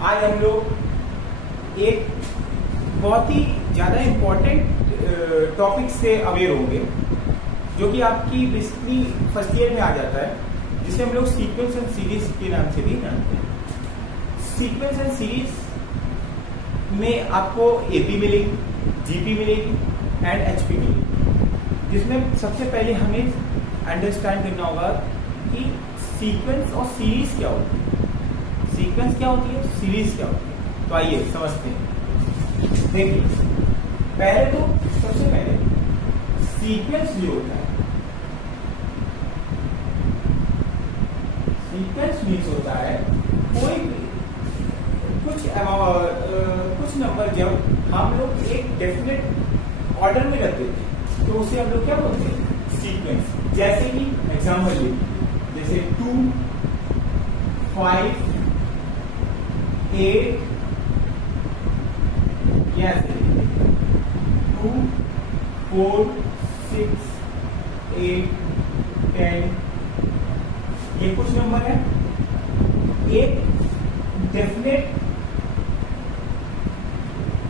आज हम लोग एक बहुत ही ज्यादा इम्पोर्टेंट टॉपिक से अवेयर होंगे, जो कि आपकी बेसिकली फर्स्ट ईयर में आ जाता है, जिसे हम लोग सीक्वेंस एंड सीरीज के नाम से भी जानते हैं। सीक्वेंस एंड सीरीज में आपको एपी मिलेगी, जीपी मिलेगी एंड एचपी मिलेगी, जिसमें सबसे पहले हमें अंडरस्टैंड करना होगा कि सीक्वेंस और सीरीज क्या होती है, सीक्वेंस क्या होती है, सीरीज क्या होती है। तो आइए समझते हैं। देखिए, पहले तो सबसे पहले सीक्वेंस जो होता है, सीक्वेंस मीन्स होता है कोई कुछ नंबर जब हम लोग एक डेफिनेट ऑर्डर में रख देते हैं तो उसे हम लोग क्या बोलते हैं, सीक्वेंस। जैसे कि एग्जाम्पल लीजिए, जैसे 2, 5, 8, ऐसे 2, 4, 6, 8, 10, ये कुछ नंबर है एक डेफिनेट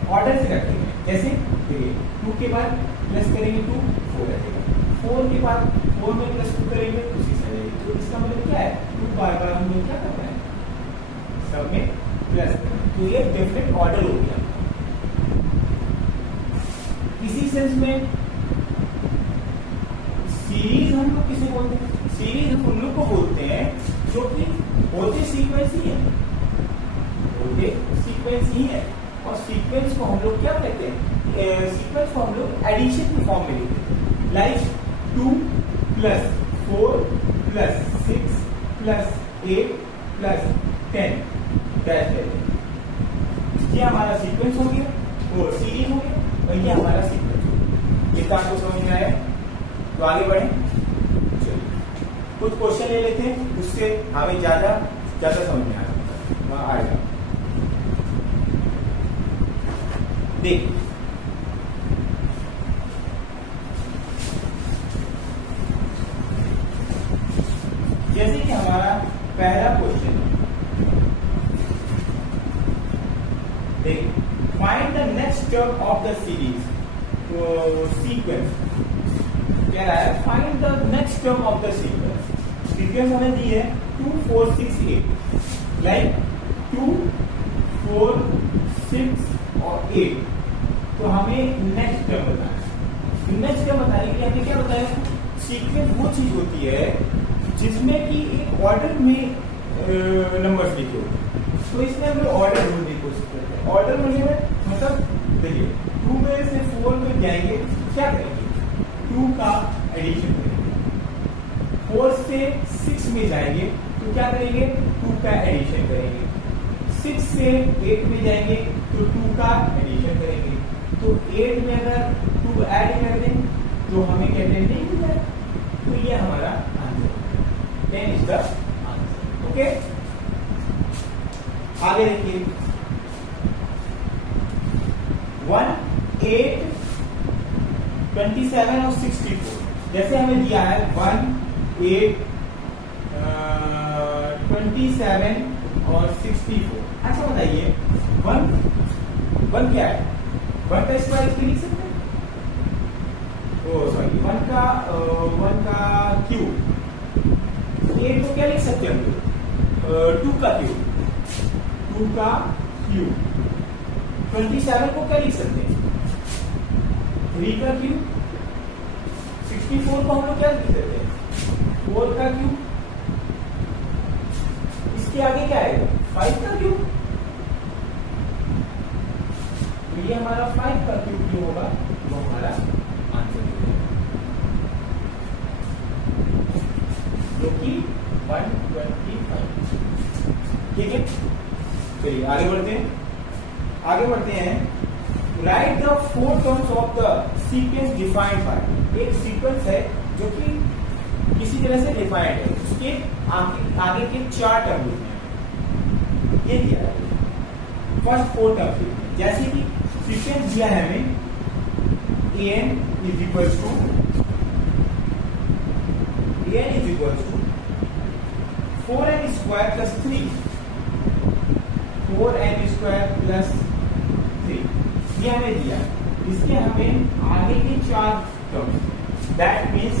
ऑर्डर से रखेंगे। जैसे देखिए 2 के बाद प्लस करेंगे 2, 4 रहेगा, 4 के बाद 4 में प्लस 2 करेंगे तो 6 आ जाएगी। तो इसका मतलब क्या है, 2 बार बार हम लोग क्या करना है, सब में प्लस। तो ये डेफिनेट ऑर्डर हो गया। इसी सेंस में सीरीज हम लोग किसे बोलते हैं, सीरीज हम उन लोग को बोलते हैं जो कि होते सीक्वेंस ही है, होते सीक्वेंस ही है। और सीक्वेंस को हम लोग क्या कहते हैं, सीक्वेंस को हम लोग एडिशन के फॉर्म में लिखते हैं। लाइक 2 + 4 + 6 + 8 + 10 ये हमारा सीक्वेंस हो गया और सीरीज हो गया, और ये हमारा सीक्वेंस हो गया। ये तो आपको समझ में आया। तो आगे बढ़े, चलिए कुछ क्वेश्चन ले लेते हैं, उससे हमें ज्यादा समझ में आएगा। देखिए, जैसे कि हमारा पहला क्वेश्चन, देखिए, find the next term of the series. तो सीक्वेंस कह रहा है find the next term of the sequence. Sequence हमें दी है 2, 4, 6, 8, लाइक 2, 4, 6 और 8। तो हमें नेक्स्ट टर्म बताना है। नेक्स्ट टर्म बताने के लिए हमें क्या बताया, सीक्वेंस वो चीज होती है जिसमें कि एक ऑर्डर में नंबर्स लिखे होते हैं। तो इसमें हम लोग ऑर्डर ढूंढने की कोशिश करते हैं। ऑर्डर में मतलब देखिए 2 में से 4 में जाएंगे, क्या करेंगे, 2 का एडिशन करेंगे। 4 से 6 में जाएंगे तो क्या करेंगे, 2 का एडिशन करेंगे। 6 से 8 में जाएंगे तो 2 का एडिशन करेंगे। तो 8 में अगर 2 ऐड कर दें तो हमें कहते हैं नहीं मिल जाए। तो ये हमारा answer 10 is the answer. Okay, आगे देखिए 1, 8, 27 और 64। जैसे हमें दिया है 1, 8, 27 और 64। अच्छा बताइए 1 क्या है, 1 का स्क्वायर इसके लिख सकते हैं, ओ सॉरी 1 का क्यूब। 8 को क्या लिख सकते हैं हम लोग, 2 का क्यूब, 2 का क्यूब। 27 को क्या लिख सकते हैं, 3 का क्यूब। 64 को हम लोग क्या लिख सकते हैं, 4 का क्यूब। इसके आगे क्या है, 5 का क्यूब। तो ये हमारा 5 का क्यूब जो होगा वो हमारा आंसर होगा, जो कि 125। ठीक है, चलिए आगे बढ़ते हैं। Right the 4 terms of the sequence defined by. एक सीक्वेंस है जो कि किसी तरह से डिफाइंड है, उसके आगे के 4 टर्म लिखने हैं। ये दिया है फर्स्ट 4 टर्म लिखने हैं। जैसे कि सीक्वेंस दिया है हमें an is equal to 4n² + 3, 4n² plus 3 ये हमें दिया। इसके हमें आगे के 4 term, that means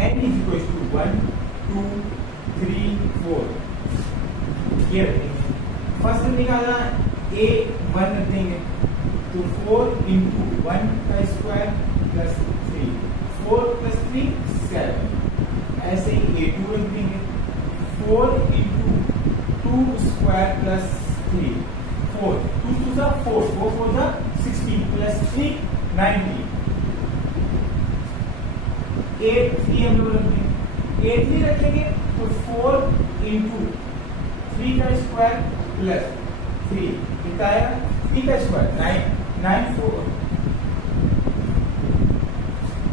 n is equal to 1 2 3 4 ये रखेंगे। फर्स्ट निकालना a1 रखेंगे तो 4 इंटू 1 का स्क्वायर प्लस 3 4 प्लस 3 7। ऐसे ही a2 रख देंगे 4 into 2 square plus 3 4 2 to the 4 4 4 the 16 plus 3 19। a3 हम लोग रखेंगे a3 रखेंगे तो 4 इंटू 3 का स्क्वायर प्लस 3 कितना आएगा 3 का स्क्वायर 9 9 4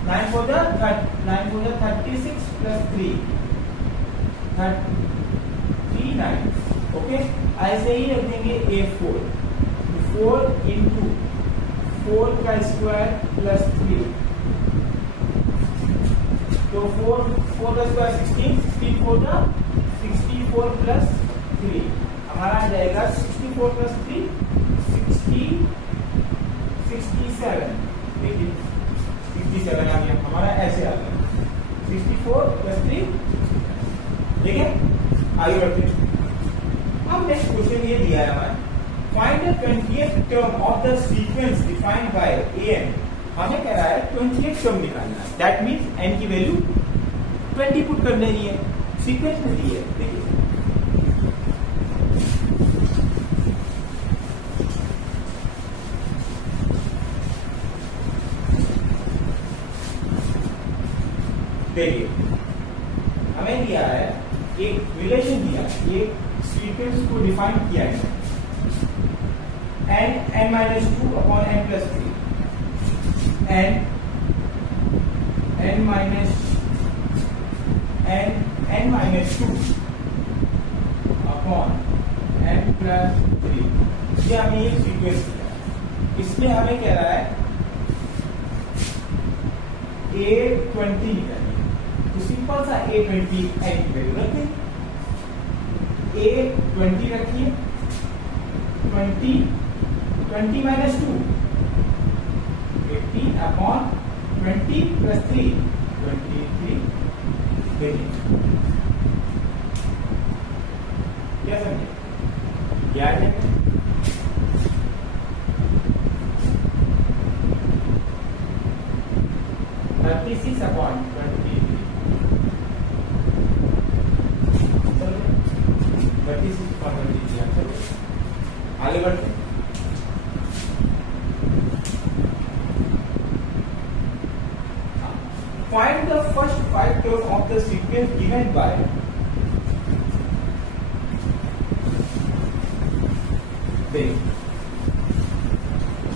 9 4 द 36 प्लस 3 39। ओके ऐसे ही रख देंगे a4 4 इंटू 4 का स्क्वायर प्लस 3 तो 4 4 का स्क्वायर 16 16 4 का 64 प्लस 3 हमारा आ जाएगा 64 प्लस 3 67। देखिए 67 आ गया हमारा, ऐसे आ गया 64 प्लस 3 ठीक है। आगे बढ़ते हैं। अब नेक्स्ट क्वेश्चन ये दिया है हमारा, find the 20th term of the sequence defined by an। हमें कह रहा है 20th टर्म निकालना है, दैट मीन्स n की वैल्यू 20 पुट कर देनी है, सीक्वेंस में दी है। देखिए देखिए हमें दिया है एक रिलेशन दिया, एक सीक्वेंस को डिफाइन किया है n -2 upon n plus 3 n -2 upon n plus 3 ये हमें एक सीक्वेंस दिया। इसमें हमें कह रहा है a20 निकालना, तो सिंपल सा a20 n की वैल्यू रख दें। a20 रखिए 20 माइनस 2 18 अपॉन 20 प्लस 3 23। देखिए क्या समझे क्या है 36 अपॉन 23 36 अपॉन 23। आगे बढ़ते हैं। Find the first 5 terms of the sequence given by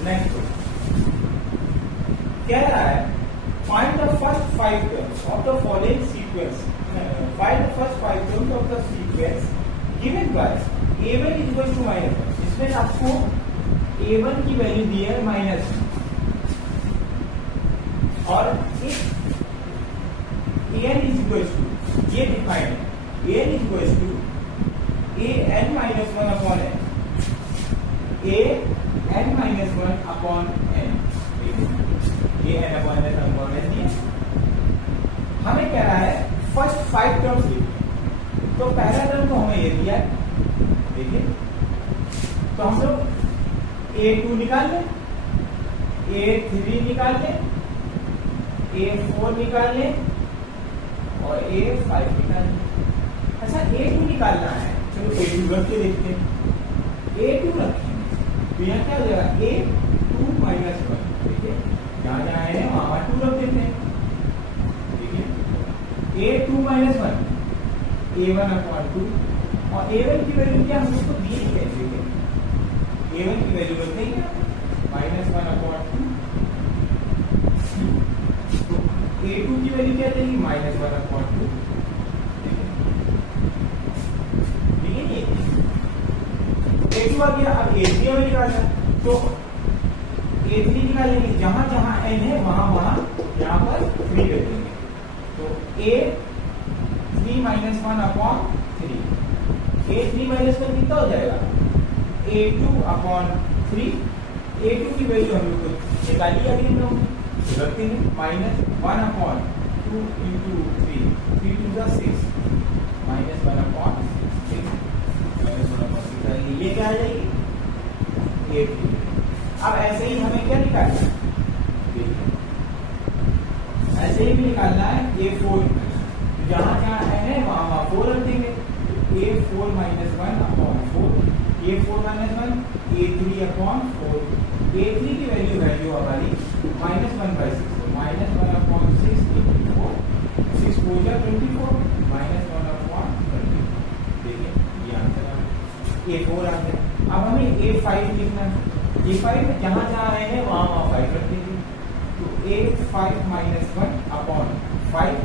next कह रहा है find the first 5 terms of the following sequence. Find the first 5 terms of the sequence given by a1 is equal to -1। इसमें आपको a1 की value दी है -1 और an is equal to ये define है an is equal to an minus 1 upon n an minus 1 upon n an upon n upon n दिया। हमें कह रहा है फर्स्ट 5 टर्म्स लिखिए, तो पहला टर्म तो हमें ये दिया है देखिए, तो हम लोग a2 निकाल लें, a3 निकाल लें, a4 निकाल लें और a5 निकाल लें। अच्छा a2 निकालना है, चलो a2 रख के देखते हैं। a2 रखेंगे तो यहाँ क्या हो जाएगा a2 माइनस 1। देखिए जहाँ जहाँ है वहां 2 रख देते हैं। देखिए a2 माइनस 1 a1 अपॉन 2 और a1 की वैल्यू क्या हम उसको दी है, देखिए a1 की वैल्यू रख देंगे -1 अपॉन 2। तो a2 की वैल्यू क्या देगी -1 अपॉन 2। a2 आ गया। अब a3 हमें निकालना है, तो a3 निकालेंगे जहां जहां n है वहां वहां यहाँ पर 3 दे देंगे। तो a3 -1 अपॉन 3 a3 -1 कितना हो जाएगा A2/3, A2 की वैल्यू हम लोग को निकाली अभी हम लोग रखेंगे -1/2 into 3, 3 to the 6, -1/6, ये क्या आ जाएगी A3। अब ऐसे ही हमें क्या निकालना है, ऐसे ही भी निकालना है A4, जहां जहां n है वहां 4 रख देंगे, A4 - 1/4, A4 - 1 A3/4, A3 की वैल्यू है जो हमारी -1/6, -1/6 into 4, 6 4 जा 24, -1/20। देखिए ये आंसर आ गया, A4 आ गया। अब हमें A5 लिखना है, A5 में जहां जहां n है वहां 5 रख देंगे, तो A5 - 1/5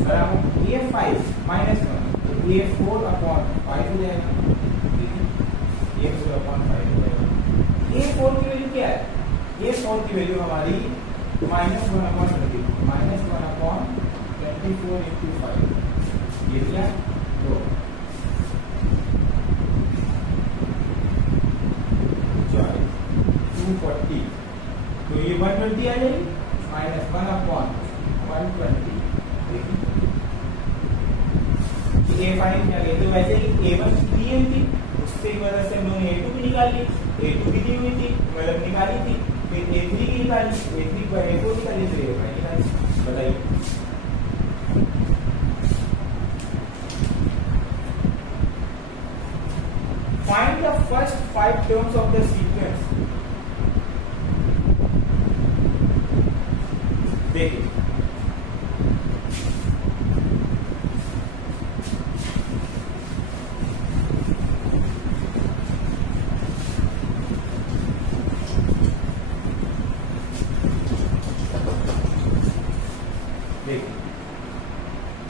बराबर A5 - 1, तो A4/5 हो जाएगा, A4/5 हो जाएगा। A4 की वैल्यू क्या है, A4 की वैल्यू हमारी -1/20, -1/24 into 5, ये क्या 2, 240, तो ये 120 आ जाएगी, -1/120। A5 में आ गई, तो वैसे ही A1 दी हुई थी, उससे की वजह से हम लोगों ने A2 भी निकाल ली, A2 भी दी हुई थी मतलब निकाली थी, फिर A3 की निकाली, A3 को A4 निकाली, फिर A5 निकाली। बताइए find the first 5 terms of the sequence. देखिए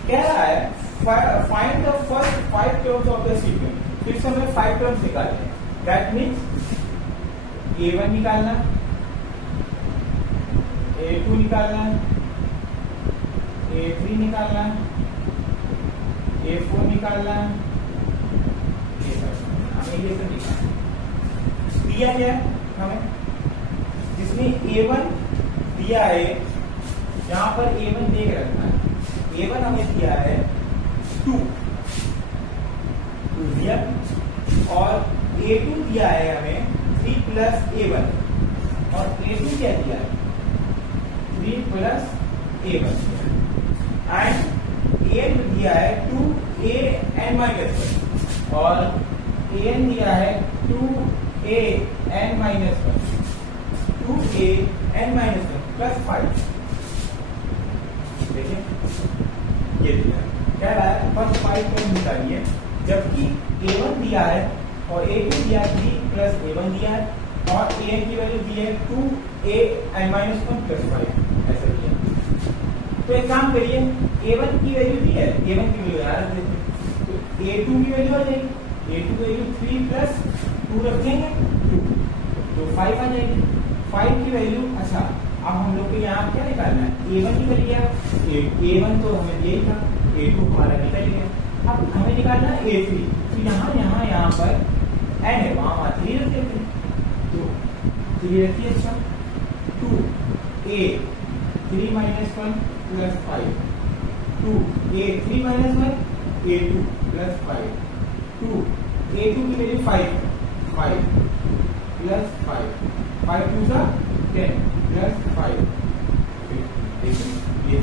क्या रहा है, find the first 5 terms of the sequence. फिर से हमें 5 टर्म्स निकालने हैं, दैट मीन्स A1 निकालना, A2 निकालना, A3 निकालना, A4 निकालना, हमें ये सब निकालना। दिया क्या है हमें, जिसमें A1 दिया है, यहां पर A1 देख रखना है, A1 हमें दिया है 2 दिया, और A2 दिया है हमें 3 + A1, और A2 क्या दिया है 3 + A1, एंड AN दिया है 2AN - 1, और AN दिया है 2AN - 1, 2AN - 1 + 5। देखिए ये दिया क्या रहा है, फर्स्ट 5 टर्म निकालिए, जबकि A1 दिया है और A2 दिया 3 + A1 दिया है, और AN की वैल्यू दी है 2AN - 1 + 5, ऐसा दिया। तो एक काम करिए, A1 की वैल्यू दी है, A1 की वैल्यू याद रख देते, तो A2 की वैल्यू आ जाएगी, A2 की वैल्यू 3 + 2 रखेंगे 2, तो 5 आ जाएगी। 5 की वैल्यू, अच्छा अब हम लोग को यहाँ क्या निकालना है, A1 निकल गया, A1 तो हमें दिया ही था, A2 हमारा निकल गया, अब हमें निकालना है A3, तो यहाँ पर n है, वहां 3 रख देते हैं, तो 3 रखिए। अच्छा 2A3 - 1 + 5, 2A3 - 1 A2 + 5, 2A2 की वैल्यू 5 + 5, 5 2 + 10 + 5, देखिए ये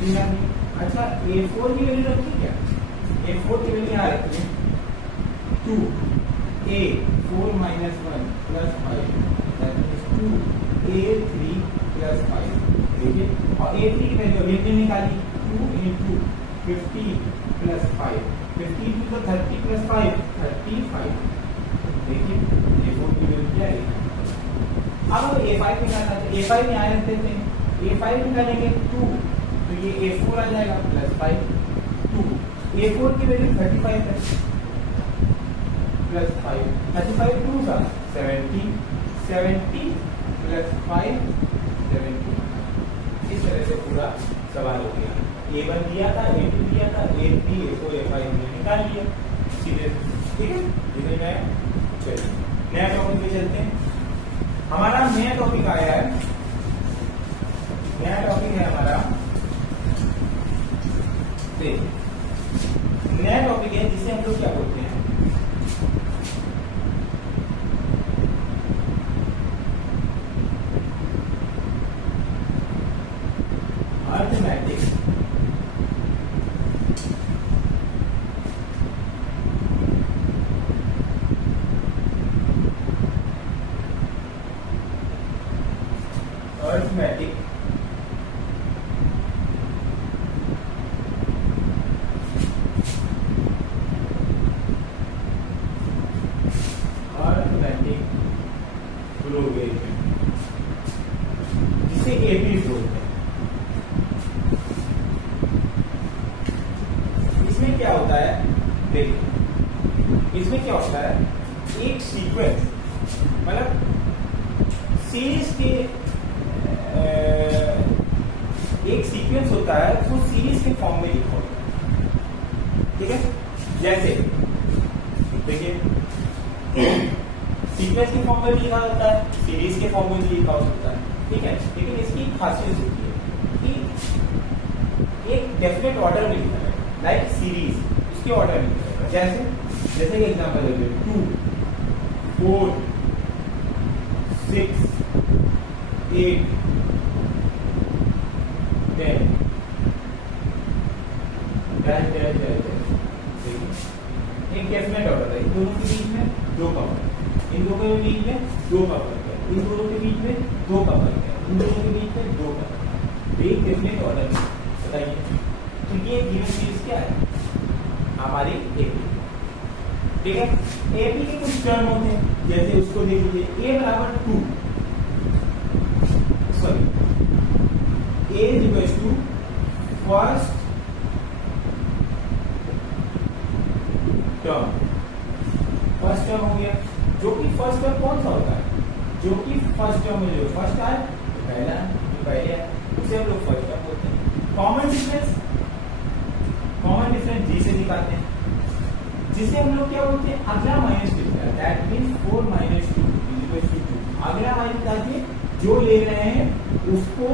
15 आ गई। अच्छा A4 की वैल्यू रखी क्या, A4 की वैल्यू यहाँ रखी है 2A4 - 1 + 5, दैट मींस 2A3 + 5। देखिए, और A3 की वैल्यू अभी हमने निकाली, 2 × 15 + 5, 15 to 30 + 5, 35। देखिए A4 की वैल्यू क्या है। अब A5 निकालना है, A5 में आए रखते थे, A5 निकालेंगे 2, तो ये A4 आ जाएगा +5, 2 A4 की वैल्यू 35 है, +5, 35 2 सा 70, 70 + 5 70। इस तरह से पूरा सवाल हो गया। A1 दिया था, A2 दिया था, A3 A4 A5 हमने निकाल लिया सीधे, ठीक है। चलिए नया टॉपिक पे चलते हैं। हमारा नया टॉपिक आया है, नया टॉपिक है हमारा, नया टॉपिक है जिसे हम लोग क्या बोलते हैं, अर्थमेटिक प्रोग्रेशन, जिसे एपी बोलते हैं। इसमें क्या होता है, देखिए इसमें क्या होता है, एक सीक्वेंस मतलब सीरीज के एक सीक्वेंस होता है, वो सीरीज के फॉर्म में लिखा होता है, ठीक है। जैसे देखिए सीक्वेंस के फॉर्म में भी लिखा होता है, सीरीज के फॉर्म में भी लिखा होता है, ठीक है। लेकिन इसकी खासियत होती है कि एक डेफिनेट ऑर्डर में लिखा है, लाइक सीरीज उसके ऑर्डर में लिखा है। जैसे एग्जांपल देखिए 2 4 6 8 10 एक डेफिनेट ऑर्डर है। इन दोनों के बीच में 2 का फर्क है, इन दोनों के बीच में 2 का फर्क है, इन दोनों के बीच में 2 का फर्क है, इन दोनों के बीच में 2 का फर्क है। एक डेफिनेट ऑर्डर है, बताइए। तो ये गिवन सीरीज क्या है, हमारी एपी, ठीक है। एपी के कुछ टर्म होते हैं, जैसे उसको देख लीजिए, ए बराबर 2 sorry A is equal to first term, first term हो गया। जो कि फर्स्ट टर्म कौन सा होता है, जो कि फर्स्ट टर्म में जो फर्स्ट आए पहला पहले है उसे हम लोग फर्स्ट टर्म बोलते हैं। कॉमन डिफरेंस जी से निकालते हैं, जिसे हम लोग क्या बोलते हैं, अगला माइनस डिफरेंस, दैट मींस 4 - 2 = 2। अगला माइनस डालिए, जो ले रहे हैं उसको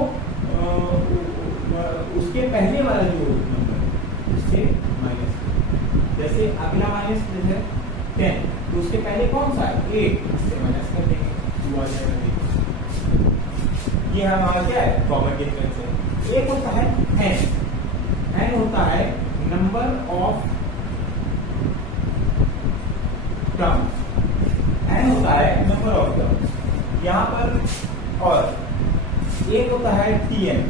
उसके पहले वाला जो नंबर उससे माइनस, जैसे अगला माइनस है 10 तो उसके पहले कौन सा है 8, उससे माइनस कर देंगे 2 आ जाएगा। ये हमारा क्या है, कॉमन डिफरेंस है। एक होता है n होता है नंबर ऑफ टर्म्स, n होता है नंबर ऑफ टर्म्स यहाँ पर। और एक होता है tn,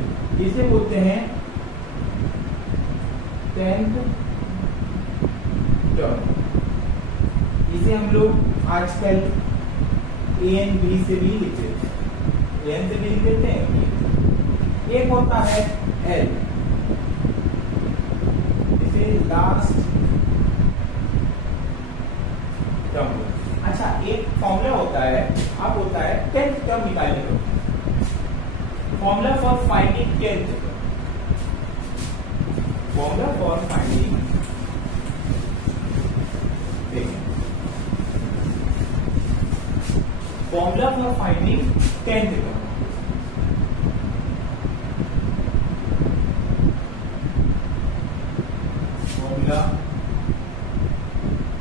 इसे बोलते हैं 10th टर्म। इसे हम लोग आजकल an b से भी लिख देते हैं, an से भी लिख देते हैं। एक होता है l, इसे लास्ट टर्म। अच्छा, एक फॉर्मूला होता है, अब होता है 10th टर्म निकालने का formula for finding 10th term, formula for finding, formula for finding 10th term. Formula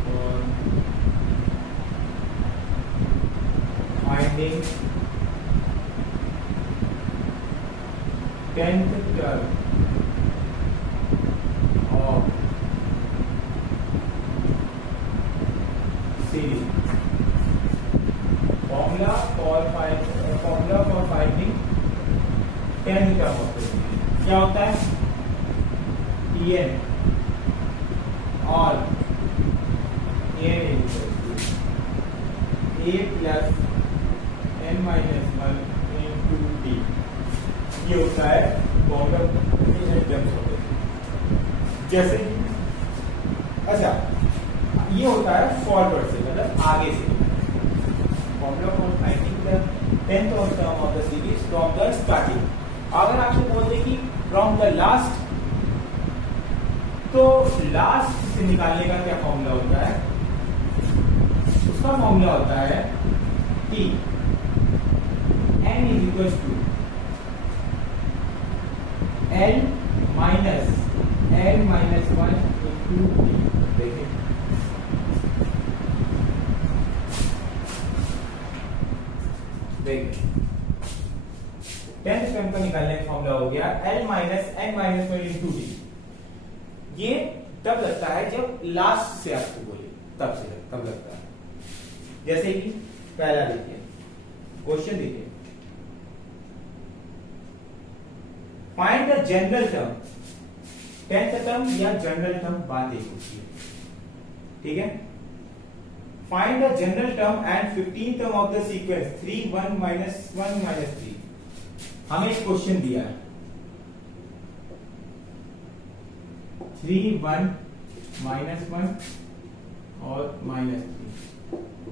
for finding 10th term of series. Formula for finding 10th term of the series क्या होता है, Tn और a plus n - 1 into t, ये होता है formula terms होते हैं। जैसे अच्छा, ये होता है फॉरवर्ड से, मतलब आगे से, formula for finding the 10th term of the series from the starting. अगर आपसे बोलते कि फ्रॉम द लास्ट, तो लास्ट से निकालने का क्या फॉर्मूला होता है, उसका फॉर्मूला होता है T n is equal to L minus L minus 1 into T. देखिए टेंथ टर्म का निकालने का फॉर्मूला हो गया L minus n minus 1 into T. ये तब लगता है जब लास्ट से आपको बोले तब लगता है। जैसे कि पहला देखिए क्वेश्चन देखिए, find the general term. Tenth term या जनरल टर्म बात एक होती है, ठीक है। Find the general term and 15th term of the sequence 3 1 minus 1 minus 3। हमें एक क्वेश्चन दिया है 3 1 माइनस 1 और माइनस 3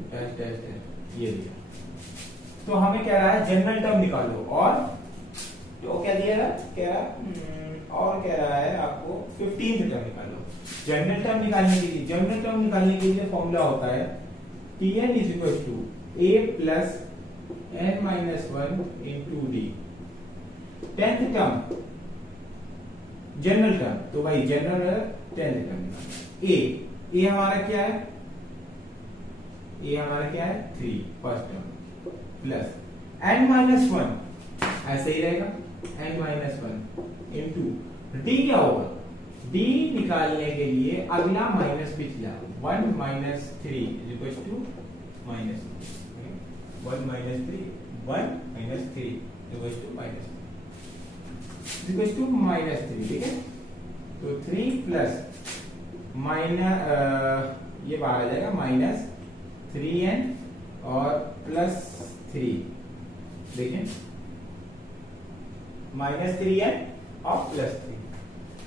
डैश डैश डैश ये दिया। तो हमें कह रहा है जनरल टर्म निकालो, और जो क्या दिया और कह रहा है आपको 15th टर्म निकालो। जनरल टर्म निकालने के लिए फॉर्मूला होता है Tn is equal to a plus n minus 1 into D. Tenth term general term, तो भाई जनरल टेंथ टर्म ए हमारा क्या है, three first term plus n minus 1 ऐसे ही रहेगा n माइनस 1 इंटू डी। क्या होगा, डी निकालने के लिए अगला माइनस पिछला 1 minus 3 is equal to minus 1 minus 3 1 minus 3 is equal to minus 3, ठीक है। तो 3 प्लस माइनस ये बाहर आ जाएगा माइनस 3n और प्लस 3, देखें माइनस 3n और प्लस 3।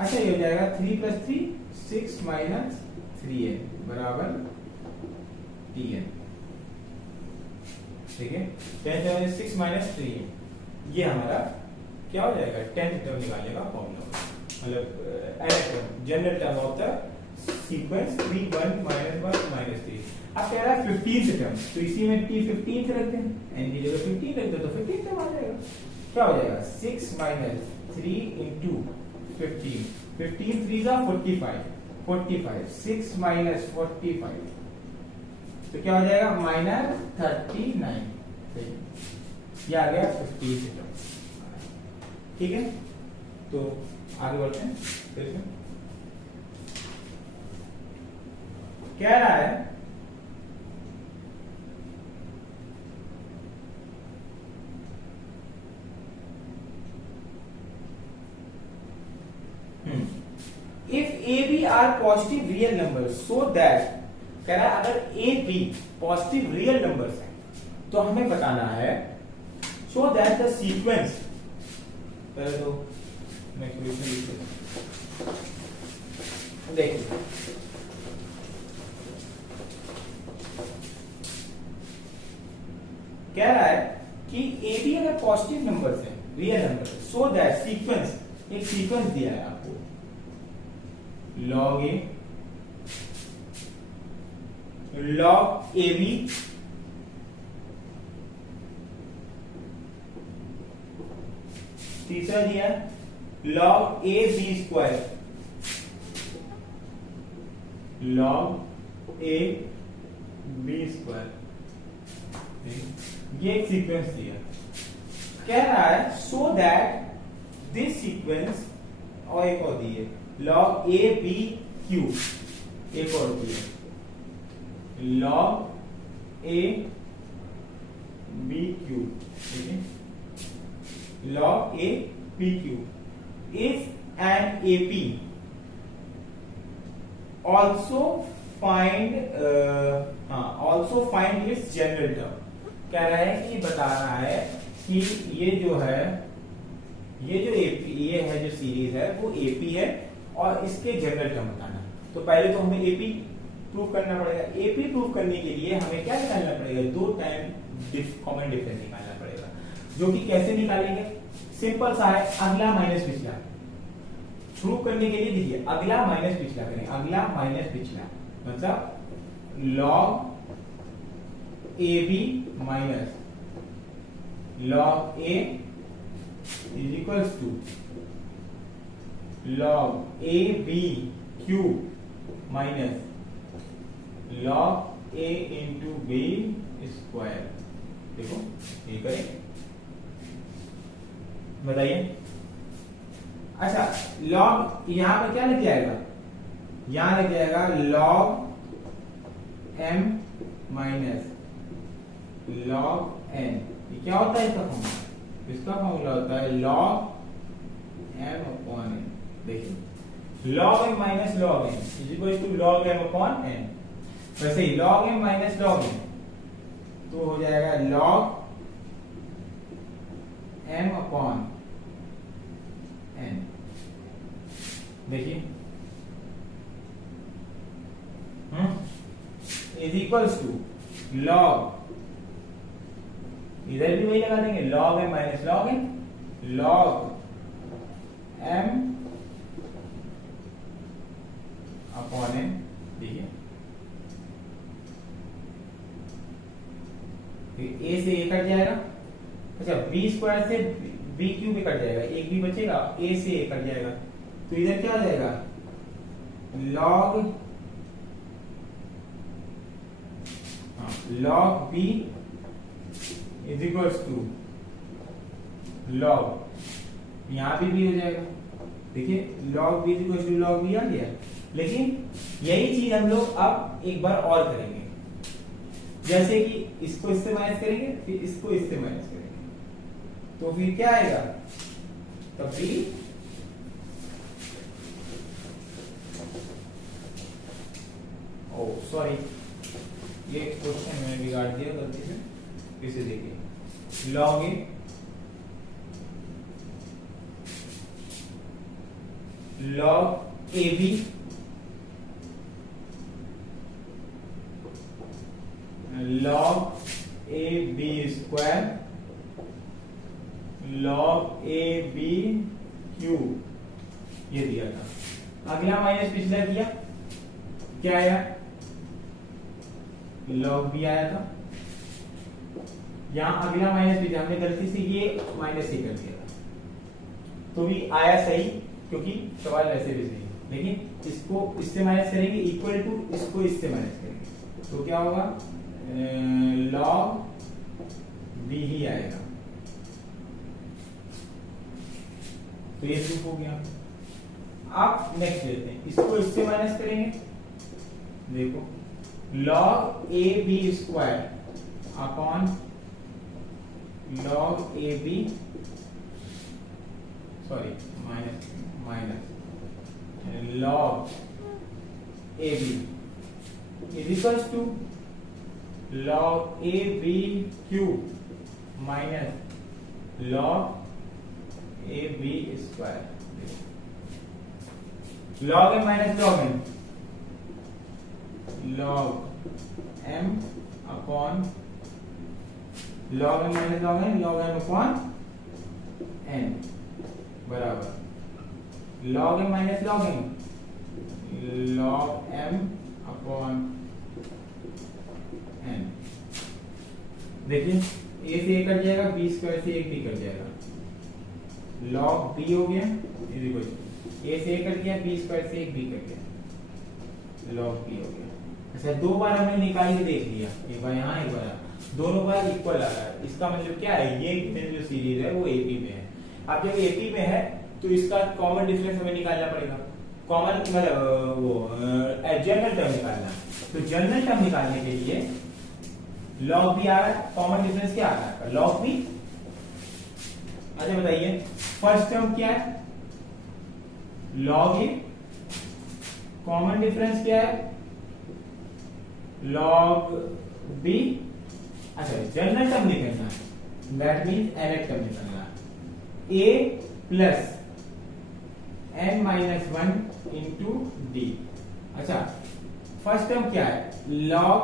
अच्छा ये हो जाएगा 3 प्लस 3 6 माइनस 3n बराबर tn, ठीक है। 10 6 माइनस 3n ये हमारा क्या हो जाएगा, 10th टर्म निकालने का फॉर्मूला, मतलब general term of the sequence 3 1 minus 1 minus 3। अब कह रहा है 15th टर्म, तो इसी में t 15th रखते हैं, n की जगह 15 रखते हैं तो 15th टर्म आ जाएगा। क्या हो जाएगा 6 माइनस 3 इंटू 15 15 3 जा 45 6 माइनस 45 तो क्या हो जाएगा माइनस 39। ये आ गया 15th टर्म, ठीक है। तो आगे बढ़ते हैं। फिर कह रहा है if A B are positive real number so that, कह रहा है अगर A B positive real numbers हैं तो हमें बताना है सो दैट द सीक्वेंस, पहले तो मैं सॉल्यूशन लिख देता हूं। देखिए कह रहा है कि ए बी अगर पॉजिटिव नंबर्स हैं real number, so that sequence, एक सीक्वेंस दिया है आपको log a log A B तीसरा दिया log A B square, log A B square, ये एक सीक्वेंस दिया। कह रहा है सो दैट दिस सीक्वेंस, और एक और दी है log ए बी क्यू, एक और दी है log ए बी क्यू, ठीक है। log a p q is an AP also find its general term। कह रहा है कि बता रहा है कि ये जो है ये जो AP ये है जो सीरीज है वो AP है और इसके जनरल टर्म बताना। तो पहले तो हमें AP प्रूव करना पड़ेगा। AP प्रूव करने के लिए हमें क्या निकालना पड़ेगा, 2 टाइम कॉमन डिफरेंस निकालना पड़ेगा, जो कि कैसे निकालेंगे, सिंपल सा है, अगला माइनस पिछला। प्रूव करने के लिए देखिए अगला माइनस पिछला करें, अगला माइनस पिछला मतलब log A B minus log a is equals to log a b cube minus log a into b square. देखो ये करें, बताइए। अच्छा log यहां पर क्या लग जाएगा, यहां लग जाएगा log m minus log n। ये क्या होता है इसका फॉर्मूला, इसका फॉर्मूला होता है log m अपॉन n। देखिए log m minus log n is equal to log m upon n। वैसे ही log m minus log n तो हो जाएगा log m अपॉन n। देखिए इज इक्वल्स टू log, इधर भी वही लगा देंगे log m minus log n, log m upon n। देखिए ए से ए कट जाएगा, अच्छा बी स्क्वायर से बी क्यूब भी कट जाएगा, एक भी बचेगा, ए से ए कट जाएगा, तो इधर क्या आ जाएगा log log b is equals to log, यहां भी हो जाएगा। देखिए log b is equals to log b आ गया। लेकिन यही चीज हम लोग अब एक बार और करेंगे, जैसे कि इसको इससे माइनस करेंगे, फिर इसको इससे माइनस करेंगे, तो फिर क्या आएगा, तब भी ओ सॉरी ये क्वेश्चन मैंने बिगाड़ दिया गलती से, फिर से देखिए log a log ab log ab square log ab cube ये दिया था। अगला माइनस पिछला किया, क्या आया log b आया था। यहां अगला माइनस पिछला, हमने गलती से ये माइनस ही कर दिया था, तो भी आया सही, क्योंकि सवाल वैसे भी सही। लेकिन इसको इससे माइनस करेंगे इक्वल टू इसको इससे माइनस करेंगे, तो क्या होगा log b ही आएगा। तो ये प्रूफ हो गया। आप नेक्स्ट लेते हैं, इसको इससे माइनस करेंगे, देखो log a b square upon log a b sorry minus minus log a b is equals to log a b cube minus log a b square. log m minus log n log m upon log m minus log n log m upon n बराबर log m minus log n log m upon n। देखिए a से a cut जाएगा, b square से एक भी cut जाएगा, log b हो गया इज इक्वल टू a से a कट गया, b स्क्वायर से एक भी कट गया, log b हो गया। अच्छा दो बार हमने निकाल के देख लिया, एक बार यहाँ एक बार यहाँ, दोनों बार इक्वल आ रहा है। इसका मतलब क्या है, ये जो सीरीज है वो एपी में है। अब जब एपी में है तो इसका कॉमन डिफरेंस हमें निकालना पड़ेगा, कॉमन मतलब वो जनरल टर्म निकालना। तो जनरल टर्म निकालने के लिए log b आ रहा है, कॉमन डिफरेंस क्या आ रहा है log b। अच्छा बताइए फर्स्ट टर्म क्या है log a, कॉमन डिफरेंस क्या है log b। अच्छा जनरल टर्म निकालना है, दैट मीन्स nth टर्म निकालना है, a plus n minus 1 into D. अच्छा फर्स्ट टर्म क्या है log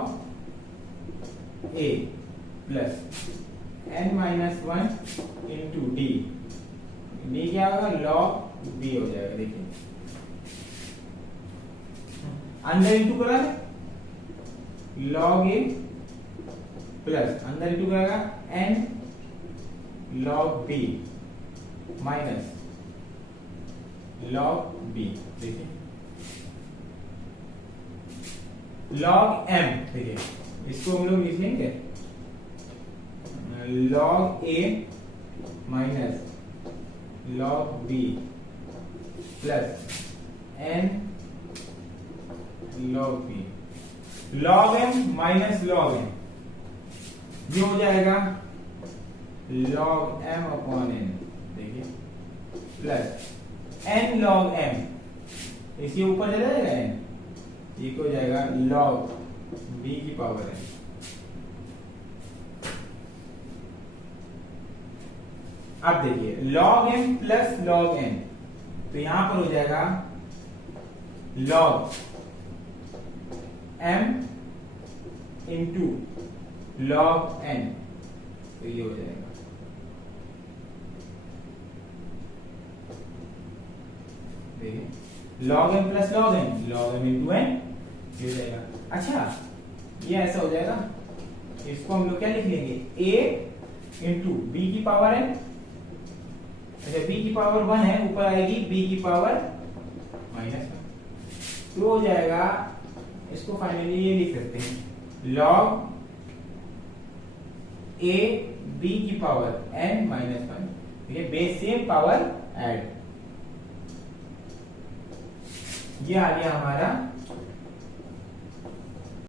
a plus n minus 1 into D, D क्या होगा log b हो जाएगा। देखिए अंदर इंटू करा log a प्लस अंदर इंटू क्या आएगा n log b minus log b. देखिए लॉग एम, देखिए इसको हम लोग लिख लेंगे log a minus log b plus n log b. Log m minus log m ये हो जाएगा लॉग एम अपॉन एन, देखिए प्लस एन लॉग एम, इसके ऊपर चला जाएगा एन, ये हो जाएगा लॉग बी की पावर एन। अब देखिए log M plus log N, तो यहां पर हो जाएगा log M into log N, तो ये हो जाएगा देखिए log M plus log N, log M into N ये हो जाएगा। अच्छा ये ऐसा हो जाएगा, इसको हम लोग क्या लिख लेंगे ए इंटू बी की पावर एन। अच्छा बी की पावर 1 है, ऊपर आएगी बी की पावर -1, तो हो जाएगा इसको फाइनली ये लिख सकते हैं लॉग ए बी की पावर n -1, ठीक है, बेस से पावर ऐड, ये आ गया हमारा